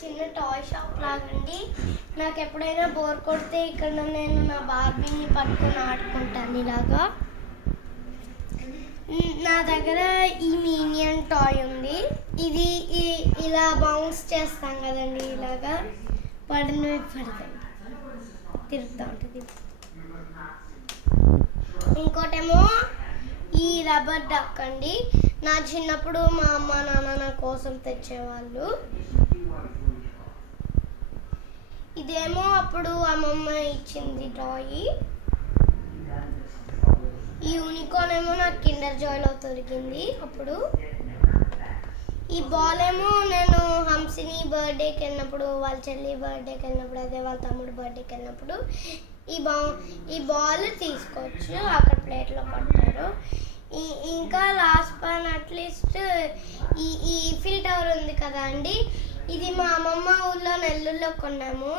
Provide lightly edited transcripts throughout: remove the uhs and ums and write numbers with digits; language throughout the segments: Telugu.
చిన్న టాయ్ షాప్ లాగండి. నాకు ఎప్పుడైనా బోర్ కొడితే ఇక్కడ నేను నా బార్బీని పట్టుకొని ఆడుకుంటాను ఇలాగా. నా దగ్గర ఈ మినియన్ టాయ్ ఉంది. ఇది ఇలా బౌన్స్ చేస్తాం కదండి, ఇలాగా పడుతుంది తిరుగుతూ ఉంటుంది. ఇంకోటేమో ఈ రబ్బర్ డక్ అండి. నా చిన్నప్పుడు మా అమ్మ నాన్న నా కోసం తెచ్చేవాళ్ళు. ఇదేమో అప్పుడు అమ్మమ్మ ఇచ్చింది టాయ్. ఈ యూనికార్న్ ఏమో నాకు కిండర్ జాయ్లో దొరికింది అప్పుడు. ఈ బాల్ ఏమో నేను హంసిని బర్త్డేకి వెళ్ళినప్పుడు, వాళ్ళ చెల్లి బర్త్డేకి వెళ్ళినప్పుడు, అదే వాళ్ళ తమ్ముడు బర్త్డేకి వెళ్ళినప్పుడు ఈ బాల్ తీసుకోవచ్చు, అక్కడ ప్లేట్లో పడతారు. ఇంకా లాస్ట్ బట్ అట్లీస్ట్ ఈ ఈఫిల్ టవర్ ఉంది కదా అండి, ఇది మా అమ్మమ్మ ఊళ్ళో నెల్లూరులో కొన్నాము.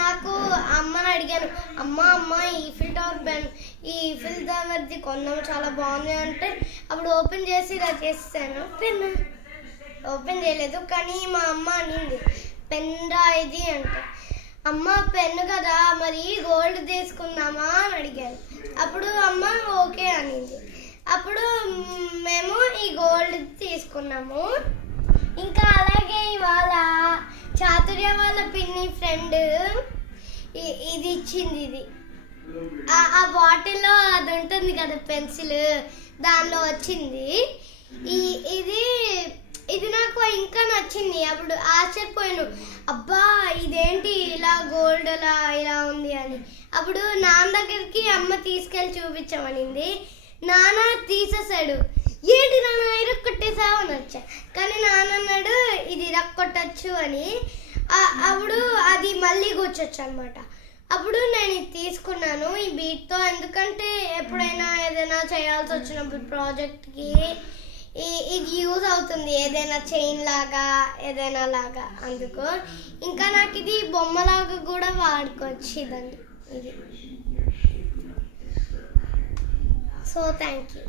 నాకు అమ్మని అడిగాను, అమ్మ ఈఫిల్ టవర్ది కొన్నాము, చాలా బాగుంది అంటే అప్పుడు ఓపెన్ చేసి ఇలా చేస్తాను. పెన్ ఓపెన్ చేయలేదు, కానీ మా అమ్మ అనింది పెన్రా ఇది అంటే. అమ్మ పెన్ను కదా, మరి గోల్డ్ తీసుకుందామా అని అడిగాను. అప్పుడు అమ్మ ఓకే అనింది. అప్పుడు మేము ఈ గోల్డ్ తీసుకున్నాము. ఇంకా అలాగే ఇవాళ చాతుర్య వాళ్ళ పిన్ని ఫ్రెండ్ ఇది ఇచ్చింది. ఇది ఆ బాటిల్లో అది ఉంటుంది కదా పెన్సిల్, దానిలో వచ్చింది. ఇది నాకు ఇంకా నచ్చింది. అప్పుడు ఆశ్చర్యపోయాను, అబ్బా ఇదేంటి ఇలా గోల్డ్ ఇలా ఉంది అని. అప్పుడు నాన్న దగ్గరికి అమ్మ తీసుకెళ్ళి చూపించమనింది. నాన్న తీసేసాడు. ఏంటి నాన్న ఇరక్కొట్టేసావు అని వచ్చా, కానీ నాన్న అన్నాడు ఇది ఇరక్కొట్టచ్చు అని. అప్పుడు అది మళ్ళీ కూర్చోచ్చు అనమాట. అప్పుడు నేను ఇది తీసుకున్నాను ఈ బీట్తో, ఎందుకంటే ఎప్పుడైనా ఏదైనా చేయాల్సి వచ్చినప్పుడు ప్రాజెక్ట్కి ఇది యూజ్ అవుతుంది, ఏదైనా చైన్ లాగా ఏదైనా లాగా. అందుకు ఇంకా నాకు ఇది బొమ్మలాగా కూడా వాడుకోవచ్చు ఇదండి ఇది. So thank you.